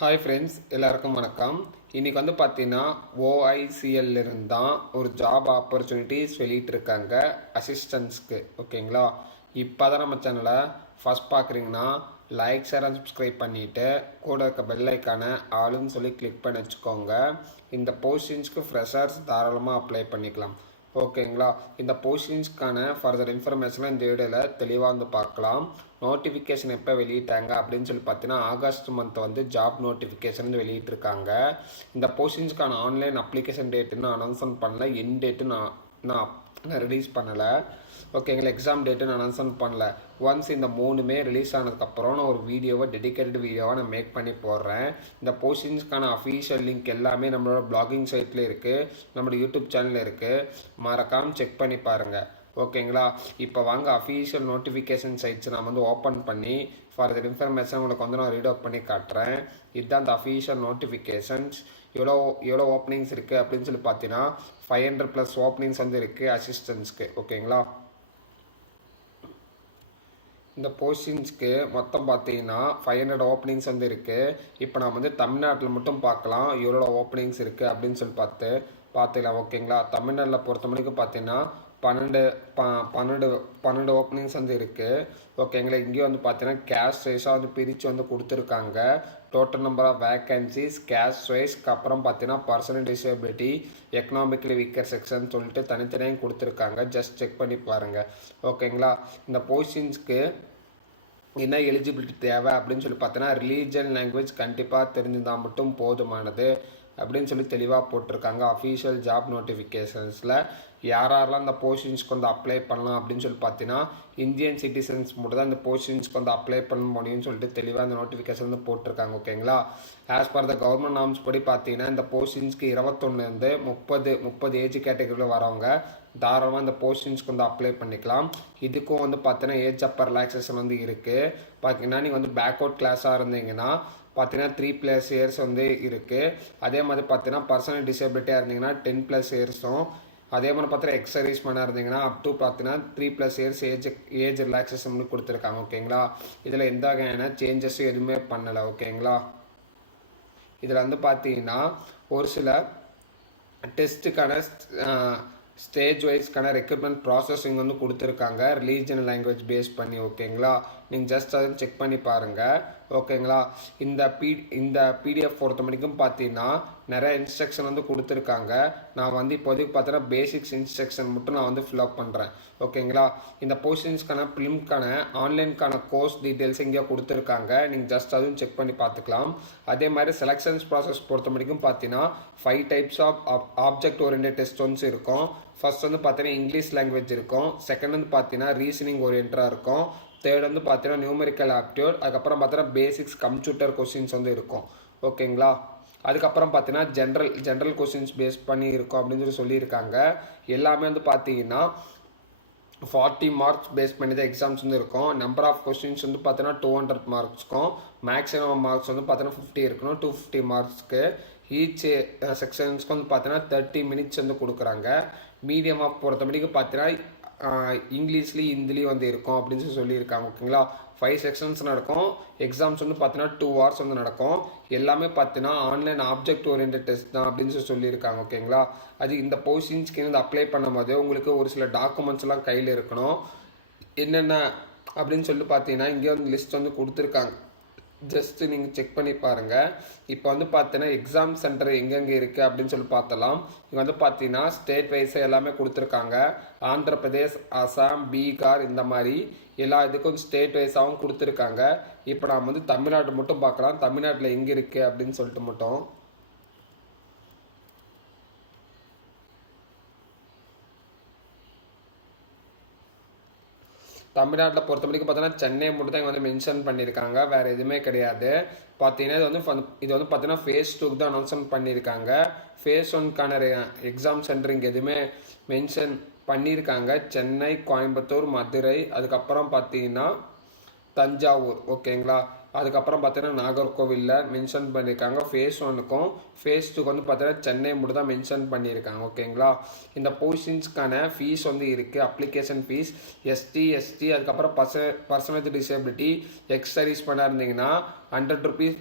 Hi friends, எல்லாருக்கும் வணக்கம். இன்றைக்கி வந்து பார்த்தீங்கன்னா ஓஐசிஎல் இருந்தால் ஒரு ஜாப் ஆப்பர்ச்சுனிட்டிஸ் வெளியிட்டிருக்காங்க அசிஸ்டன்ஸ்க்கு. ஓகேங்களா? இப்போ தான் நம்ம சேனலை ஃபஸ்ட் பார்க்குறீங்கன்னா லைக் ஷேர் அண்ட் சப்ஸ்கிரைப் பண்ணிவிட்டு கூட இருக்க பெல் ஐக்கானை ஆளுன்னு சொல்லி கிளிக் பண்ணி வச்சுக்கோங்க. இந்த போஸ்டிங்ஸ்க்கு ஃப்ரெஷர்ஸ் தாராளமாக அப்ளை பண்ணிக்கலாம். ஓகேங்களா? இந்த போஸ்டிங்ஸ்க்கான ஃபர்தர் இன்ஃபர்மேஷனை இந்த வீடியோவில் தெளிவாக வந்து பார்க்கலாம். நோட்டிஃபிகேஷன் எப்போ வெளியிட்டாங்க அப்படின்னு சொல்லி பார்த்தீங்கன்னா ஆகஸ்ட் மந்த் வந்து ஜாப் நோட்டிஃபிகேஷன் வந்து வெளியிட்டிருக்காங்க. இந்த போஸ்டிங்ஸ்க்கான ஆன்லைன் அப்ளிகேஷன் டேட்டுன்னு அனௌன்ஸ்மெண்ட் பண்ணல, என் டேட்டு நான் ரிலீஸ் பண்ணலை. ஓகேங்களா? எக்ஸாம் டேட்டுன்னு அனௌன்ஸ்மெண்ட் பண்ணல. ஒன்ஸ் இந்த மூணுமே ரிலீஸ் ஆனதுக்கப்புறம் நான் ஒரு வீடியோவை டெடிக்கேட்டட் வீடியோவாக நான் மேக் பண்ணி போடுறேன். இந்த போஸ்டிங்ஸ்க்கான அஃபீஷியல் லிங்க் எல்லாமே நம்மளோட பிளாகிங் சைட்டில் இருக்குது, நம்மளோட யூடியூப் சேனலில் இருக்குது. மறக்காமல் செக் பண்ணி பாருங்கள். ஓகேங்களா? இப்போ வாங்க அஃபீஷியல் நோட்டிஃபிகேஷன் சைட்ஸ் நான் வந்து ஓப்பன் பண்ணி ஃபர்தர் இன்ஃபர்மேஷன் உங்களுக்கு வந்து நான் ரீட் அவுட் பண்ணி காட்டுறேன். இதுதான் அந்த அஃபீஷியல் நோட்டிஃபிகேஷன்ஸ். எவ்வளோ ஓப்பனிங்ஸ் இருக்குது அப்படின்னு சொல்லி பார்த்தீங்கன்னா 500+ ஓப்பனிங்ஸ் வந்து இருக்குது அசிஸ்டன்ஸ்க்கு. ஓகேங்களா? இந்த போஸ்டிங்ஸ்க்கு மொத்தம் பார்த்தீங்கன்னா 500 ஓப்பனிங்ஸ் வந்து இருக்குது. இப்போ நான் வந்து தமிழ்நாட்டில் மட்டும் பார்க்கலாம் எவ்வளோ ஓப்பனிங்ஸ் இருக்குது அப்படின்னு சொல்லி பார்த்துக்கலாம். ஓகேங்களா? தமிழ்நாட்டில் பொறுத்த மணிக்கு பார்த்தீங்கன்னா 12 ஓப்பனிங்ஸ் வந்து இருக்குது. ஓகேங்களா? இங்கேயும் வந்து பார்த்தீங்கன்னா கேஸ்ட் வைஸாக வந்து பிரித்து வந்து கொடுத்துருக்காங்க. Total number of vacancies caste வைஸ்க்கு அப்புறம் பார்த்தீங்கன்னா personal disability, economically weaker section சொல்லிட்டு தனித்தனியாக கொடுத்துருக்காங்க. ஜஸ்ட் செக் பண்ணி பாருங்கள். ஓகேங்களா? இந்த போஸ்டிங்ஸ்க்கு என்ன எலிஜிபிலிட்டி தேவை அப்படின்னு சொல்லி பார்த்தீங்கன்னா ரிலீஜன் லாங்குவேஜ் கண்டிப்பாக தெரிஞ்சிருந்தால் மட்டும் போதுமானது அப்படின்னு சொல்லி தெளிவாக போட்டிருக்காங்க. அஃபீஷியல் ஜாப் நோட்டிஃபிகேஷன்ஸில் யாரெல்லாம் இந்த போஸ்டிங்ஸ்க்கு வந்து அப்ளை பண்ணலாம் அப்படின்னு சொல்லி பார்த்தீங்கன்னா இந்தியன் சிட்டிசன்ஸ் மட்டும் தான் இந்த போஸ்டிங்ஸ்க்கு வந்து அப்ளை பண்ண முடியும்னு சொல்லிட்டு தெளிவாக இந்த நோட்டிஃபிகேஷன் வந்து போட்டிருக்காங்க. ஓகேங்களா? As per the government norms படி பார்த்தீங்கன்னா இந்த போஸ்டிங்ஸ்க்கு 21 30 ஏஜ் கேட்டகரியில் வரவங்க தாராளமாக இந்த போஸ்டிங்ஸ்க்கு வந்து அப்ளை பண்ணிக்கலாம். இதுக்கும் வந்து பார்த்தீங்கன்னா ஏஜ் அப்பர் ரிலாக்ஸேஷன் வந்து இருக்குது. பார்த்தீங்கன்னா நீங்கள் வந்து பேக்வர்ட் கிளாஸாக இருந்தீங்கன்னா பார்த்தீங்கன்னா 3+ இயர்ஸ் வந்து இருக்குது. அதே மாதிரி பார்த்தீங்கன்னா பர்சனல் டிசபிலிட்டியாக இருந்தீங்கன்னா 10+ இயர்ஸும், அதே மாதிரி பார்த்தீங்கன்னா எக்ஸ் சர்வீஸ் மேனாக இருந்தீங்கன்னா அப் டு பார்த்தீங்கன்னா 3+ இயர்ஸ் ஏஜ் ரிலாக்ஸேஷன் கொடுத்துருக்காங்க. ஓகேங்களா? இதில் எந்த வகையான சேஞ்சஸும் எதுவுமே பண்ணலை. ஓகேங்களா? இதில் வந்து பார்த்தீங்கன்னா ஒரு சில டெஸ்ட்டுக்கான ஸ்டேஜ் வைஸ்க்கான ரெக்ரூட்மெண்ட் ப்ராசஸிங் வந்து கொடுத்துருக்காங்க ரிலீஜியன் லாங்குவேஜ் பேஸ் பண்ணி. ஓகேங்களா? நீங்கள் ஜஸ்ட் அதை செக் பண்ணி பாருங்கள். ஓகேங்களா? இந்த பிடிஎஃப் பொறுத்த வரைக்கும் பார்த்தீங்கன்னா நிறைய இன்ஸ்ட்ரக்ஷன் வந்து கொடுத்துருக்காங்க. நான் வந்து இப்போதைக்கு பார்த்தீங்கன்னா பேசிக்ஸ் இன்ஸ்ட்ரக்ஷன் மட்டும் நான் வந்து ஃபில்அப் பண்ணுறேன். ஓகேங்களா? இந்த போஸ்டிங்ஸ்க்கான ஃபிலிம்க்கான ஆன்லைனுக்கான கோர்ஸ் டீட்டெயில்ஸ் இங்கே கொடுத்துருக்காங்க. நீங்கள் ஜஸ்ட் அதுவும் செக் பண்ணி பார்த்துக்கலாம். அதே மாதிரி செலெக்ஷன்ஸ் ப்ராசஸ் பொறுத்த வரைக்கும் பார்த்தீங்கன்னா 5 types of object oriented test வந்து இருக்கும். ஃபர்ஸ்ட் வந்து பார்த்தீங்கன்னா இங்கிலீஷ் லாங்குவேஜ் இருக்கும். செகண்ட் வந்து பார்த்தீங்கன்னா ரீசனிங் ஓரியன்டாக இருக்கும். தேர்ட் வந்து பார்த்தீங்கன்னா நியூமெரிக்கல் ஆப்டியூட். அதுக்கப்புறம் பார்த்தீங்கன்னா பேசிக்ஸ் கம்ப்யூட்டர் கொஸ்டின்ஸ் வந்து இருக்கும். ஓகேங்களா? அதுக்கப்புறம் பார்த்தீங்கன்னா ஜென்ரல் கொஸ்டின்ஸ் பேஸ் பண்ணி இருக்கும் அப்படின்னு சொல்லியிருக்காங்க. எல்லாமே வந்து பார்த்தீங்கன்னா 40 மார்க்ஸ் பேஸ் பண்ணி தான் எக்ஸாம்ஸ் வந்து இருக்கும். நம்பர் ஆஃப் கொஸ்டின்ஸ் வந்து பார்த்தீங்கன்னா 200 மார்க்ஸ்க்கும், மேக்ஸிமம் மார்க்ஸ் வந்து பார்த்தீங்கன்னா 50 இருக்கணும். 250 மார்க்ஸ்க்கு ஈச் செக்ஷன்ஸ்க்கு வந்து பார்த்தீங்கன்னா 30 மினிட்ஸ் வந்து கொடுக்குறாங்க. மீடியம் ஆஃப் பொறுத்த மணிக்கு பார்த்தீங்கன்னா இங்கிலீஷ்லேயும் ஹிந்திலையும் வந்து இருக்கும் அப்படின்னு சொல்லியிருக்காங்க. ஓகேங்களா? 5 செக்ஷன்ஸ் நடக்கும். எக்ஸாம்ஸ் வந்து பார்த்தீங்கன்னா 2 hours வந்து நடக்கும். எல்லாமே பார்த்தீங்கன்னா ஆன்லைன் ஆப்ஜெக்ட் ஓரியன்டட் டெஸ்ட் தான் அப்படின்னு சொல்லியிருக்காங்க. ஓகேங்களா? அது இந்த போஸ்டிங்ஸ்க்கு வந்து அப்ளை பண்ணும்போது உங்களுக்கு ஒரு சில டாக்குமெண்ட்ஸ்லாம் கையில் இருக்கணும். என்னென்ன அப்படின்னு சொல்லி பார்த்தீங்கன்னா இங்கே வந்து லிஸ்ட் வந்து கொடுத்துருக்காங்க. ஜஸ்ட்டு நீங்கள் செக் பண்ணி பாருங்கள். இப்போ வந்து பார்த்தீங்கன்னா எக்ஸாம் சென்டர் எங்கெங்கே இருக்குது அப்படின்னு சொல்லி பார்த்தலாம். இங்கே வந்து பார்த்தீங்கன்னா ஸ்டேட் வைஸாக எல்லாமே கொடுத்துருக்காங்க. ஆந்திர பிரதேஷ், அசாம், பீகார் இந்த மாதிரி எல்லா இதுக்கும் ஸ்டேட் வைஸாகவும் கொடுத்துருக்காங்க. இப்போ நாம் வந்து தமிழ்நாடு மட்டும் பார்க்கலாம். தமிழ்நாட்டில் எங்கே இருக்குது அப்படின்னு சொல்லிட்டு மட்டும் தமிழ்நாட்டில் பொறுத்த வரைக்கும் பார்த்தீங்கன்னா சென்னை மட்டும் தான் இங்கே வந்து மென்ஷன் பண்ணியிருக்காங்க. வேறு எதுவுமே கிடையாது. பார்த்தீங்கன்னா இது வந்து பார்த்தீங்கன்னா ஃபேஸ் 2 தான் அனௌன்ஸ்மெண்ட் பண்ணியிருக்காங்க. ஃபேஸ் 1க்கான எக்ஸாம் சென்டர் இங்கே எதுவுமே மென்ஷன் பண்ணியிருக்காங்க. சென்னை, கோயம்புத்தூர், மதுரை, அதுக்கப்புறம் பார்த்தீங்கன்னா தஞ்சாவூர். ஓகேங்களா? அதுக்கப்புறம் பார்த்தீங்கன்னா நாகர்கோவிலில் மென்ஷன் பண்ணியிருக்காங்க. ஃபேஸ் 1க்கும் ஃபேஸ் 2க்கு வந்து பார்த்தீங்கன்னா சென்னை மட்டும் தான் மென்ஷன் பண்ணியிருக்காங்க. ஓகேங்களா? இந்த போஸ்டிங்ஸ்க்கான ஃபீஸ் வந்து இருக்குது. அப்ளிகேஷன் ஃபீஸ் எஸ்டி அதுக்கப்புறம் பர்சனல் டிசபிலிட்டி எக்ஸ் சர்வீஸ் பண்ண இருந்தீங்கன்னா 100 rupees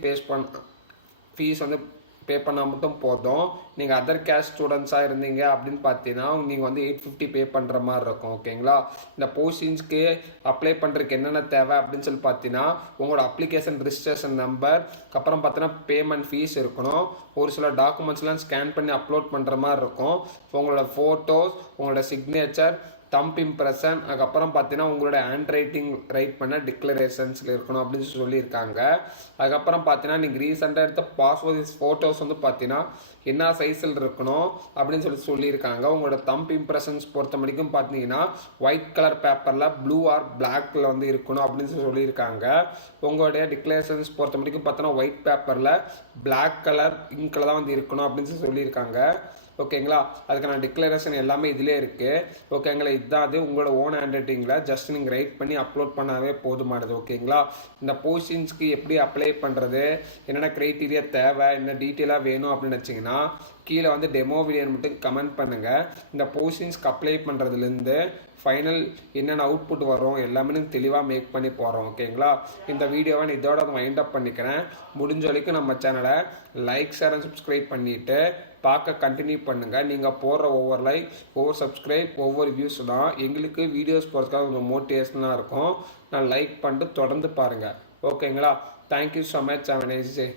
ஃபீஸ் வந்து பே பண்ணால் மட்டும் போதும். நீங்கள் அதர் கேஸ்ட் ஸ்டூடெண்ட்ஸாக இருந்தீங்க அப்படின்னு பார்த்தீங்கன்னா நீங்கள் வந்து 850 பே பண்ணுற மாதிரி இருக்கும். ஓகேங்களா? இந்த போஸ்டிங்ஸ்க்கு அப்ளை பண்ணுறதுக்கு என்னென்ன தேவை அப்படின்னு சொல்லி பார்த்தீங்கன்னா உங்களோட அப்ளிகேஷன் ரிஜிஸ்ட்ரேஷன் நம்பர், அப்புறம் பார்த்தீங்கன்னா பேமெண்ட் ஃபீஸ் இருக்கணும். ஒரு சில டாக்குமெண்ட்ஸ்லாம் ஸ்கேன் பண்ணி அப்லோட் பண்ணுற மாதிரி இருக்கும். உங்களோட ஃபோட்டோஸ், உங்களோட சிக்னேச்சர், தம்ப் இம்ப்ரெஷன், அதுக்கப்புறம் பார்த்தீங்கன்னா உங்களோட ஹேண்ட் ரைட்டிங் ரைட் பண்ண டிக்ளரேஷன்ஸில் இருக்கணும் அப்படின்னு சொல்லியிருக்காங்க. அதுக்கப்புறம் பார்த்தீங்கன்னா நீங்கள் ரீசெண்டாக எடுத்த பாஸ்போர்ட் ஃபோட்டோஸ் வந்து பார்த்தீங்கன்னா என்ன சைஸில் இருக்கணும் அப்படின்னு சொல்லியிருக்காங்க. உங்களோட தம்ப் இம்ப்ரெஷன்ஸ் பொறுத்த வரைக்கும் பார்த்தீங்கன்னா ஒயிட் கலர் பேப்பரில் ப்ளூ ஆர் பிளாக்ல வந்து இருக்கணும் அப்படின்னு சொல்லியிருக்காங்க. உங்களுடைய டிக்ளரேஷன்ஸ் பொறுத்த வரைக்கும் பார்த்தீங்கன்னா ஒயிட் பேப்பரில் பிளாக் கலர் இங்கில் தான் வந்து இருக்கணும் அப்படின்னு சொல்லியிருக்காங்க. ஓகேங்களா? அதுக்கான டிக்ளரேஷன் எல்லாமே இதிலே இருக்குது. ஓகேங்களா? இதுதான் அது உங்களோட ஓன் ஹேண்ட் ரைட்டிங்கில் ஜஸ்ட் நீங்கள் ரைட் பண்ணி அப்லோட் பண்ணாவே போதுமானது. ஓகேங்களா? இந்த போஸ்டிங்ஸ்க்கு எப்படி அப்ளை பண்ணுறது, என்னென்ன க்ரைட்டீரியா தேவை, என்ன டீட்டெயிலாக வேணும் அப்படின்னு வச்சிங்கன்னா கீழே வந்து டெமோ வீடியோ மட்டும் கமெண்ட் பண்ணுங்கள். இந்த போஸ்டிங்ஸ்க்கு அப்ளை பண்ணுறதுலேருந்து ஃபைனல் என்னென்ன அவுட்புட் வரும் எல்லாமே தெளிவாக மேக் பண்ணி போகிறோம். ஓகேங்களா? இந்த வீடியோவை நான் இதோட வைண்ட் அப் பண்ணிக்கிறேன். முடிஞ்ச வரைக்கும் நம்ம சேனலை லைக், ஷேர் அண்ட் சப்ஸ்கிரைப் பண்ணிவிட்டு பார்க்க கண்டினியூ பண்ணுங்கள். நீங்கள் போடுற ஒவ்வொரு லைக், ஒவ்வொரு சப்ஸ்கிரைப், ஒவ்வொரு வியூஸ் தான் எங்களுக்கு வீடியோஸ் போகிறதுக்காக கொஞ்சம் மோட்டிவேஷனாக இருக்கும். நான் லைக் பண்ணிட்டு தொடர்ந்து பாருங்கள். ஓகேங்களா? Thank you so much. Have a nice day.